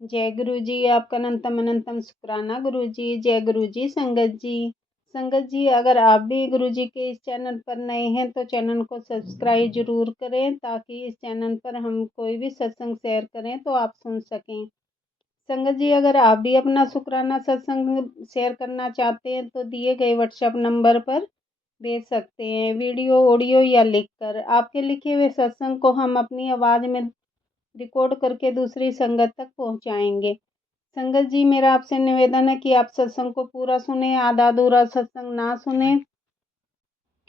जय गुरु जी। आपका अनंतम अनंतम शुक्राना गुरु जी। जय गुरु जी। संगत जी, संगत जी, अगर आप भी गुरु जी के इस चैनल पर नए हैं तो चैनल को सब्सक्राइब जरूर करें, ताकि इस चैनल पर हम कोई भी सत्संग शेयर करें तो आप सुन सकें। संगत जी, अगर आप भी अपना शुक्राना सत्संग शेयर करना चाहते हैं तो दिए गए व्हाट्सएप नंबर पर भेज सकते हैं, वीडियो, ऑडियो या लिखकर। आपके लिखे हुए सत्संग को हम अपनी आवाज़ में रिकॉर्ड करके दूसरी संगत तक पहुंचाएंगे। संगत जी, मेरा आपसे निवेदन है कि आप सत्संग को पूरा सुने, आधा अधूरा सत्संग ना सुने,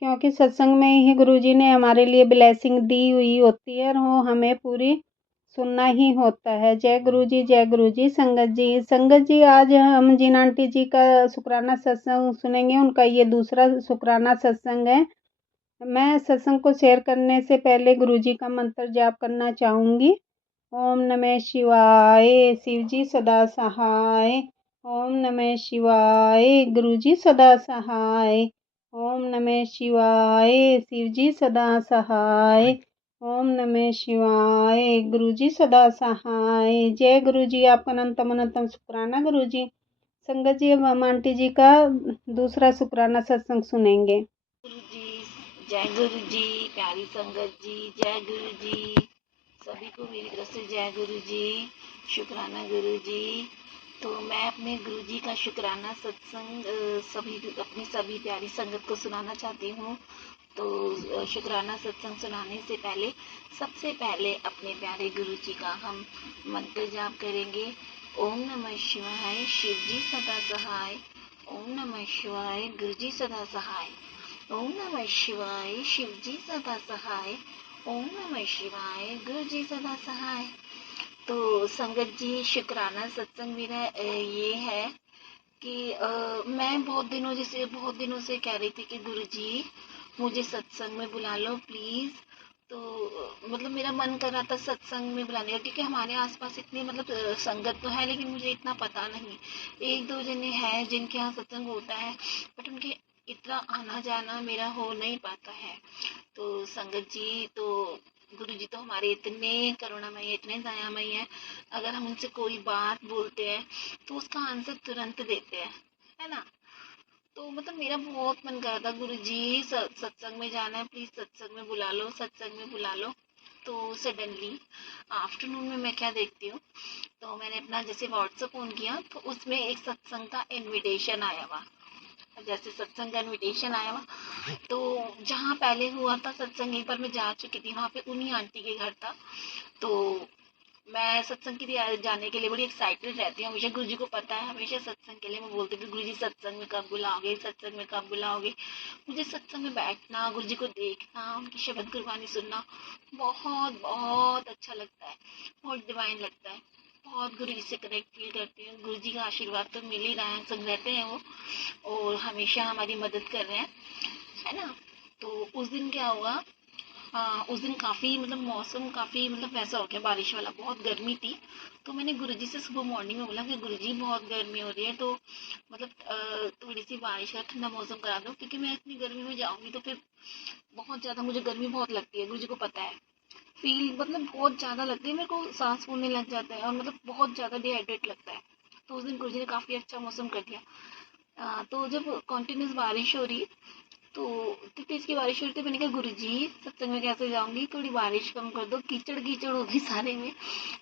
क्योंकि सत्संग में ही गुरु जी ने हमारे लिए ब्लेसिंग दी हुई होती है और वो हमें पूरी सुनना ही होता है। जय गुरु जी। जय गुरु जी। संगत जी, संगत जी, आज हम जिन आंटी जी का शुक्राना सत्संग सुनेंगे, उनका ये दूसरा शुक्राना सत्संग है। मैं सत्संग को शेयर करने से पहले गुरु जी का मंत्र जाप करना चाहूँगी। ओम नमः शिवाय। शिव जी सदा सहाय। ओम नमः शिवाय। गुरु जी सदा सहाय। ओम नमः शिवाय। शिव जी सदा सहाय। ओम नमः शिवाय। गुरु जी सदा सहाय। जय गुरु जी। आपका अनंतम अनंतम शुक्राना गुरु जी। संगत जी, अब हम आंटी जी का दूसरा शुक्राना सत्संग सुनेंगे। गुरु जी, जय गुरु जी। प्यारी संगत जी, जय गुरु जी। सभी को मेरी तरफ से जय गुरु जी, शुक्राना गुरु जी। तो मैं अपने गुरु जी का शुक्राना सत्संग सभी अपनी सभी प्यारी संगत को सुनाना चाहती हूँ। तो शुक्राना सत्संग सुनाने से पहले सबसे पहले अपने प्यारे गुरु जी का हम मंत्र जाप करेंगे। ओम नमः शिवाय। शिव जी सदा सहाय। ओम नमः शिवाय। गुरु जी सदा सहाय। ओम नमः शिवाय। शिव जी सदा सहाय। ओम नमः शिवाय। गुरु जी सदा सहाय। तो संगत जी, शुक्राना सत्संग मेरा ये है कि मैं बहुत दिनों से कह रही थी कि गुरु जी मुझे सत्संग में बुला लो प्लीज। तो मतलब मेरा मन कर रहा था सत्संग में बुलाने का, क्योंकि हमारे आसपास इतनी मतलब संगत तो है, लेकिन मुझे इतना पता नहीं। एक दो जने हैं जिनके यहाँ सत्संग होता है, बट उनके इतना आना जाना मेरा हो नहीं पाता है। तो संगत जी, तो गुरु जी तो हमारे इतने करुणामय, इतने दयामय है। अगर हम उनसे कोई बात बोलते हैं तो उसका आंसर तुरंत देते हैं, है ना। तो मतलब मेरा बहुत मन कर रहा था, गुरु जी सत्संग में जाना है, प्लीज सत्संग में बुला लो, सत्संग में बुला लो। तो सडनली आफ्टरनून में मैं क्या देखती हूँ, तो मैंने अपना जैसे व्हाट्सएप ऑन किया तो उसमें एक सत्संग का इनविटेशन आया हुआ। जैसे सत्संग का इनविटेशन आया हुआ, तो जहाँ पहले हुआ था सत्संग, एक बार मैं जा चुकी थी वहाँ पे, उन्हीं आंटी के घर था। तो मैं सत्संग के लिए जाने के लिए बड़ी एक्साइटेड रहती हूँ हमेशा। गुरु जी को पता है, हमेशा सत्संग के लिए मैं बोलती हूँ कि गुरु जी सत्संग में कब बुलाओगे, सत्संग में कब बुलाओगे। मुझे सत्संग में बैठना, गुरु जी को देखना, उनकी शब्द गुरबानी सुनना बहुत बहुत अच्छा लगता है, बहुत डिवाइन लगता है। बहुत गुरु जी से कनेक्ट फील करती हूँ। गुरु जी का आशीर्वाद तो मिल ही रहा है, सब रहते हैं वो और हमेशा हमारी मदद कर रहे हैं, है ना। तो उस दिन क्या हुआ, उस दिन काफ़ी मतलब मौसम काफ़ी मतलब वैसा हो गया, बारिश वाला, बहुत गर्मी थी। तो मैंने गुरुजी से सुबह मॉर्निंग में बोला कि गुरुजी बहुत गर्मी हो रही है, तो मतलब थोड़ी सी बारिश का ठंडा मौसम करा दो, क्योंकि मैं इतनी गर्मी में जाऊंगी तो फिर बहुत ज़्यादा मुझे गर्मी बहुत लगती है, गुरुजी को पता है। फील मतलब बहुत ज़्यादा लगती है मेरे को, सांस फूलने लग जाता है और मतलब बहुत ज़्यादा डिहाइड्रेट लगता है। तो उस दिन गुरुजी ने काफ़ी अच्छा मौसम कर दिया। तो जब कंटिन्यूस बारिश हो रही, तो इतनी तेज की बारिश हो रही थी, मैंने कहा गुरुजी सत्संग में कैसे जाऊंगी, थोड़ी बारिश कम कर दो, कीचड़ कीचड़ होगी सारे में।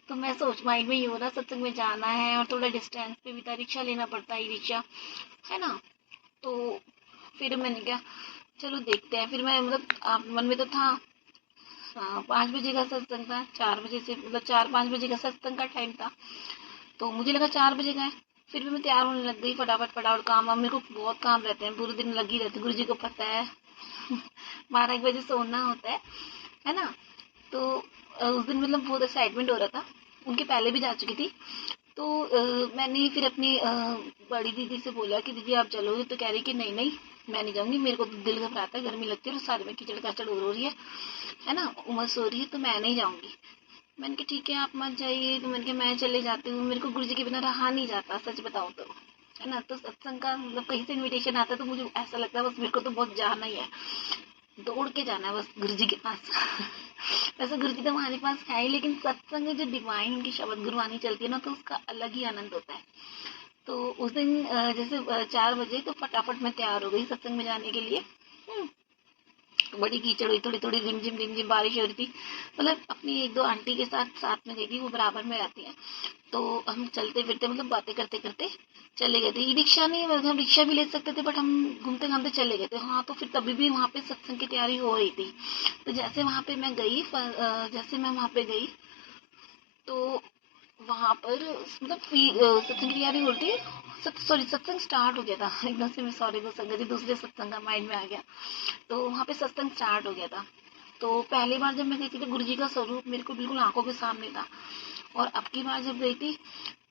तो मैं सोच माइंड में ये हो रहा, सत्संग में जाना है और थोड़ा डिस्टेंस पे भी था, रिक्शा लेना पड़ता है, रिक्शा, है ना। तो फिर मैंने कहा चलो देखते हैं। फिर मैं मतलब मन में तो था, 5 बजे का सत्संग था, 4 बजे से मतलब 4-5 बजे का सत्संग का टाइम था। तो मुझे लगा 4 बजे का है। फिर भी मैं तैयार होने लग गई, फटाफट फटाफट काम वाम, मेरे को बहुत काम रहते हैं, पूरे दिन लगी रहती, गुरु जी को पता है। 12-1 बजे सोना होता है ना। तो उस दिन मतलब बहुत एक्साइटमेंट हो रहा था, उनके पहले भी जा चुकी थी। तो मैंने फिर अपनी बड़ी दीदी से बोला कि दीदी आप चलोगे, तो कह रही कि नहीं नहीं मैं नहीं जाऊंगी, मेरे को तो दिल घबराता है, गर्मी लगती है और सारे में कीचड़ काचड़ हो रही है ना, उमस हो रही है, तो मैं नहीं जाऊंगी। मैंने कहा ठीक है आप मत जाइए, तो मैंने कहा मैं चले जाती हूँ, मेरे को गुरु जी के बिना रहा नहीं जाता, सच बताऊँ तो, है ना। तो सत्संग का मतलब कहीं से इनविटेशन आता है तो मुझे ऐसा लगता है बस मेरे को तो बहुत जाना ही है, दौड़ के जाना है बस गुरु जी के पास। वैसे गुरु जी तो हमारे पास है ही, लेकिन सत्संग में जो डिवाइन उनकी शब्द गुरबानी चलती है ना, तो उसका अलग ही आनंद होता है। तो उस दिन जैसे 4 बजे तो फटाफट मैं तैयार हो गई सत्संग में जाने के लिए। बड़ी कीचड़ हुई, थोड़ी थोड़ी रिमझिम रिमझिम बारिश हो रही थी। मतलब अपनी एक दो आंटी के साथ साथ में गई थी, वो बराबर में रहती हैं। तो हम चलते फिरते मतलब बातें करते करते चले गए थे। ई रिक्शा नहीं, मतलब हम रिक्शा भी ले सकते थे, बट हम घूमते घामते चले गए थे। हाँ, तो फिर तभी भी वहाँ पे सत्संग की तैयारी हो रही थी। तो जैसे वहाँ पे मैं गई, जैसे मैं वहाँ पे गई, तो वहाँ पर मतलब सत्संग की तैयारी हो रही थी। सॉरी, सत्संग स्टार्ट हो गया था। एकदम से मैं सॉरी को संगत जी दूसरे सत्संग का माइंड में आ गया। तो वहाँ पे सत्संग स्टार्ट हो गया था। तो पहली बार जब मैं गई थी तो गुरु जी का स्वरूप मेरे को बिल्कुल आंखों के सामने था। और अब की बार जब गई थी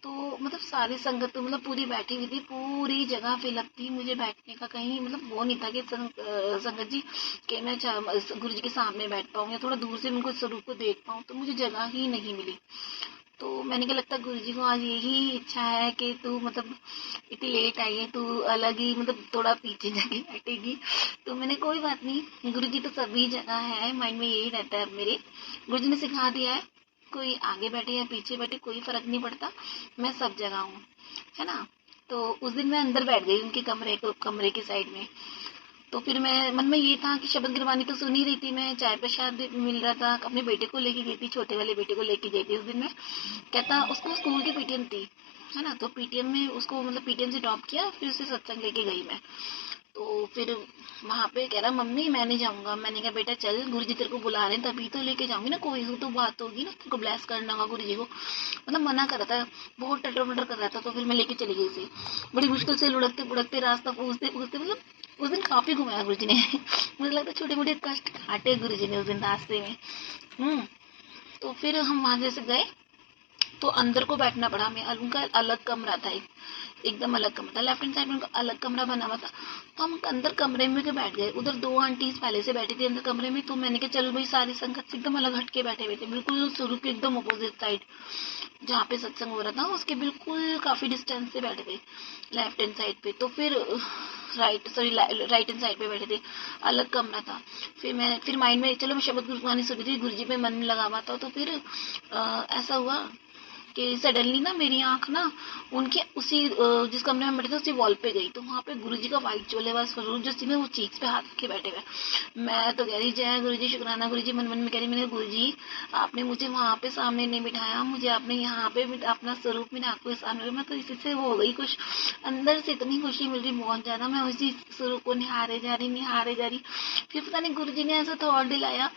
तो मतलब सारी संगत तो मतलब पूरी बैठी हुई थी, पूरी जगह फिलअप थी। मुझे बैठने का कहीं मतलब वो नहीं था कि संगत जी के मैं गुरु जी के सामने बैठ पाऊँ या थोड़ा दूर से उनको स्वरूप को देख पाऊँ, तो मुझे जगह ही नहीं मिली। तो मैंने क्या लगता गुरु जी को आज यही इच्छा है कि तू मतलब इतनी लेट आई है, तू अलग ही मतलब थोड़ा पीछे जाके बैठेगी। तो मैंने कोई बात नहीं, गुरु जी तो सभी जगह है, माइंड में यही रहता है मेरे। गुरु जी ने सिखा दिया है, कोई आगे बैठे या पीछे बैठे कोई फर्क नहीं पड़ता, मैं सब जगह हूँ, है ना। तो उस दिन मैं अंदर बैठ गई उनके कमरे के साइड में। तो फिर मैं मन में ये था कि शब्द गुरबानी तो सुन ही रही थी मैं, चाय प्रसाद मिल रहा था, अपने बेटे को लेके गई थी, छोटे वाले बेटे को लेके गई थी उस दिन मैं। कहता उसको स्कूल की पीटीएम थी, है ना। तो पीटीएम में उसको मतलब पीटीएम से ड्रॉप किया, फिर उसे सत्संग लेके गई मैं। तो फिर वहां पे कह रहा मम्मी मैं नहीं जाऊंगा। मैंने कहा बेटा चल, गुरुजी तेरे को बुला रहे हैं तभी तो लेके जाऊंगी ना, कोई तो बात होगी ना, तेरे को ब्लेस करना होगा गुरुजी को। मतलब मना कर रहा था, बहुत टटर मटर कर रहा था। तो फिर मैं लेके चली गई उसे, बड़ी मुश्किल से लुढ़कते बुढ़कते रास्ता पूछते पूछते, मतलब उस दिन काफी घुमाया गुरुजी ने। मुझे लगता है छोटे मोटे कष्ट काटे गुरुजी ने उस दिन रास्ते में। हम्म। तो फिर हम वहां जैसे गए तो अंदर को बैठना पड़ा हमें। उनका अलग कमरा था, एकदम अलग कमरा था, लेफ्ट हैंड साइड में उनका अलग कमरा बना हुआ था। तो हम अंदर कमरे में के बैठ गए, उधर दो आंटीज पहले से बैठी थी अंदर कमरे में। तो मैंने कहा चलो भाई, सारी संगत से एकदम अलग हट के बैठे हुए थे, बिल्कुल स्वरूप के एकदम अपोजिट साइड, जहाँ पे सत्संग हो रहा था उसके बिल्कुल काफी डिस्टेंस से बैठे थे लेफ्ट हैंड साइड पे। तो फिर राइट हैंड साइड पे बैठे थे, अलग कमरा था। फिर माइंड में चलो मैं शब्द गुरबानी सुन रही थी, गुरु जी पे मन लगा हुआ था। तो फिर ऐसा हुआ कि सडनली ना मेरी आंख ना उनके उसी जिस कमरे में बैठे थे उसी वॉल पे गई। तो वहां पे गुरुजी का व्हाइट चोले वाला स्वरूप जो थी ना, वो चीक्स पे हाथ रखे बैठे हुए। मैं तो कह रही जय गुरुजी, शुक्राना गुरुजी, मन मन में कह रही मैंने, गुरुजी आपने मुझे वहां पे सामने नहीं बिठाया, मुझे आपने यहाँ पे अपना स्वरूप मेरी आंखों के सामने। मैं तो इसी से वो हो गई खुश, अंदर से इतनी खुशी मिल रही बहुत ज्यादा। मैं उसी स्वरूप को निहारे जा रही। फिर पता नहीं गुरुजी ने ऐसा थॉट दिलाया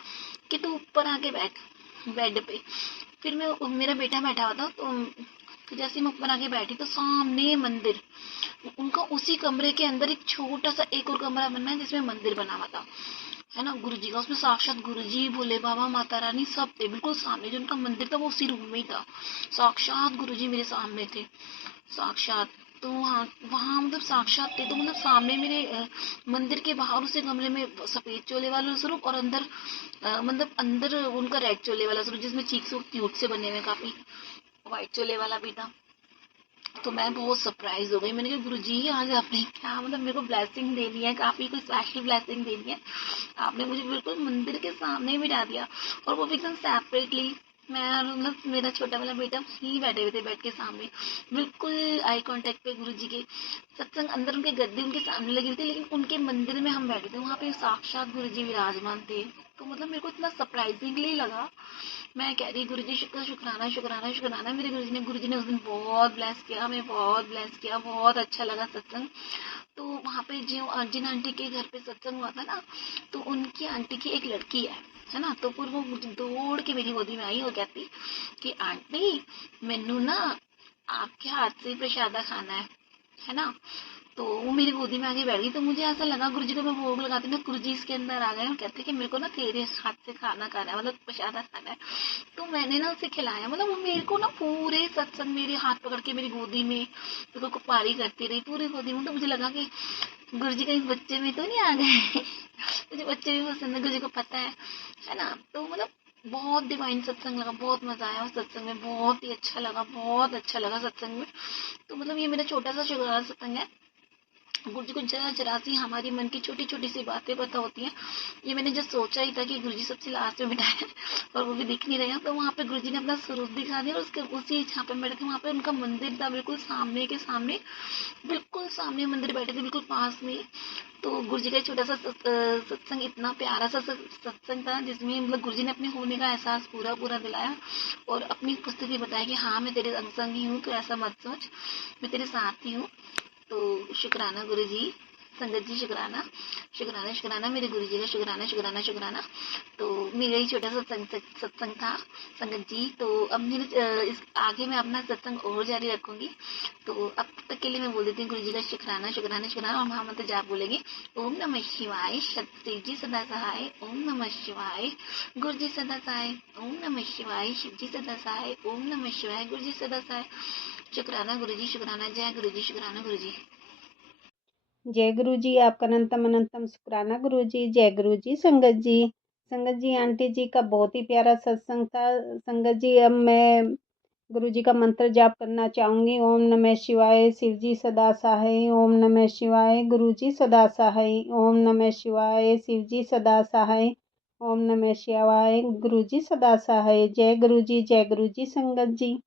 कि तू ऊपर आके बैठ बेड पे। फिर मैं मेरा बेटा बैठा हुआ था, तो जैसे मैं ऊपर आके बैठी तो सामने मंदिर, उनका उसी कमरे के अंदर एक छोटा सा एक और कमरा बनना है जिसमें मंदिर बना हुआ था, है ना, गुरु जी का। उसमें साक्षात गुरु जी, भोले बाबा, माता रानी सब थे बिल्कुल सामने। जो उनका मंदिर था वो उसी रूम में ही था, साक्षात गुरु जी मेरे सामने थे, साक्षात। तो वहाँ वहाँ मतलब साक्षात थे। तो मतलब सामने मेरे मंदिर के बाहर उसे कमरे में सफेद चोले वाला स्वरूप, और अंदर मतलब अंदर उनका रेड चोले वाला स्वरूप, जिसमें चीक्स क्यूट से बने हुए काफी, व्हाइट चोले वाला भी था। तो मैं बहुत सरप्राइज हो गई। मैंने कहा गुरुजी आज आपने क्या मतलब मेरे को ब्लेसिंग देनी है, काफी कोई स्पेशल ब्लेसिंग देनी है, आपने मुझे बिल्कुल मंदिर के सामने बिठा दिया, और वो भी एकदम सेपरेटली। मैं और मतलब मेरा छोटा वाला बेटा ही बैठे हुए थे बेड के सामने, बिल्कुल आई कांटेक्ट पे गुरु जी के। सत्संग अंदर उनके गद्दे उनके सामने लगी हुई थी, लेकिन उनके मंदिर में हम बैठे थे, वहाँ पे साक्षात गुरु जी विराजमान थे। तो मतलब मेरे को इतना सरप्राइजिंगली लगा। मैं कह रही गुरु जी शुक्राना शुक्राना शुक्राना। मेरे गुरु जी ने उस दिन बहुत ब्लेस किया, हमें बहुत ब्लेस किया, बहुत अच्छा लगा सत्संग। तो वहाँ पे जो जिन आंटी के घर पे सत्संग हुआ था ना, तो उनकी आंटी की एक लड़की है ना। तो फिर वो दौड़ के मेरी गोदी में आई और कहती कि आंटी मैनू ना आपके हाथ से प्रसादा खाना है ना। तो वो मेरी गोदी में आके बैठ गई। तो मुझे ऐसा लगा गुरुजी को मैं भोग लगाती ना, गुरुजी इसके अंदर आ गए और कहते कि मेरे को ना तेरे हाथ से खाना खाना है, मतलब प्रसादा खाना है। तो मैंने ना उसे खिलाया, मतलब वो मेरे को ना पूरे सत्संग मेरे हाथ पकड़ के मेरी गोदी में मेरे को पारी करती रही पूरी गोदी में। तो मुझे लगा कि गुरुजी कहीं बच्चे में तो नहीं आ गए। मुझे बच्चे भी पसंद है, गुरुजी को पता है ना। तो मतलब बहुत डिवाइन सत्संग लगा, बहुत मजा आया उस सत्संग में, बहुत ही अच्छा लगा, बहुत अच्छा लगा सत्संग में। तो मतलब ये मेरा छोटा सा शुरुआत सत्संग है। गुरुजी को जरा जरा सी हमारी मन की छोटी छोटी सी बातें पता होती हैं। ये मैंने जब सोचा ही था कि गुरुजी सबसे लास्ट में बिठाए और वो भी दिख नहीं रहे हैं, तो वहाँ पे गुरुजी ने अपना स्वरूप दिखा दिया और उसके उसी जहाँ पे बैठे थे वहाँ पे उनका मंदिर था, बिल्कुल सामने के सामने, बिल्कुल सामने मंदिर बैठे थे, बिल्कुल पास में। तो गुरुजी का एक छोटा सा सत्संग, इतना प्यारा सा सत्संग था जिसमें मतलब गुरुजी ने अपने होने का एहसास पूरा पूरा दिलाया और अपनी उपस्थिति बताई कि हाँ मैं तेरे अंग ही हूँ, तो ऐसा मत सोच, मैं तेरे साथ ही हूँ। तो शुक्राना गुरुजी, संगत जी शुक्राना, शुक्राना शुक्राना मेरे गुरुजी का, शुक्राना शुक्राना शुक्राना। तो मेरा ही छोटा सा सत्संग था संगत जी। तो अब मेरे इस आगे मैं अपना सत्संग और जारी रखूंगी। तो अब तक के लिए मैं बोल देती हूँ गुरुजी का शुक्राना शुक्राना शुक्राना, और महामंत्र जाप बोलेंगे। ओम नमः शिवाय, शिव जी सदा सहाय, ओम नमः शिवाय, गुरु जी सदा सहाय, ओम नमः शिवाय, शिव जी सदा सहाय, ओम नमः शिवाय, गुरु जी सदा सहाय। शुक्राना गुरु जी शुक्राना, जय गुरु जी, शुक्राना गुरु जी। जय गुरु जी, आपका अनंतम अनंतम शुक्राना गुरु जी। जय गुरु जी। संगत जी, संगत जी आंटी जी का बहुत ही प्यारा सत्संग था। संगत जी अब मैं गुरु जी का मंत्र जाप करना चाहूँगी। ओम नमः शिवाय, शिव जी सदा सहाय, ओम नमः शिवाय, गुरु जी सदा सहाय, ओम नमः शिवाय, शिव जी सदा सहाय, ओम नमः शिवाय, गुरु जी सदा सहाय। जय गुरु जी, जय गुरु जी। संगत जी।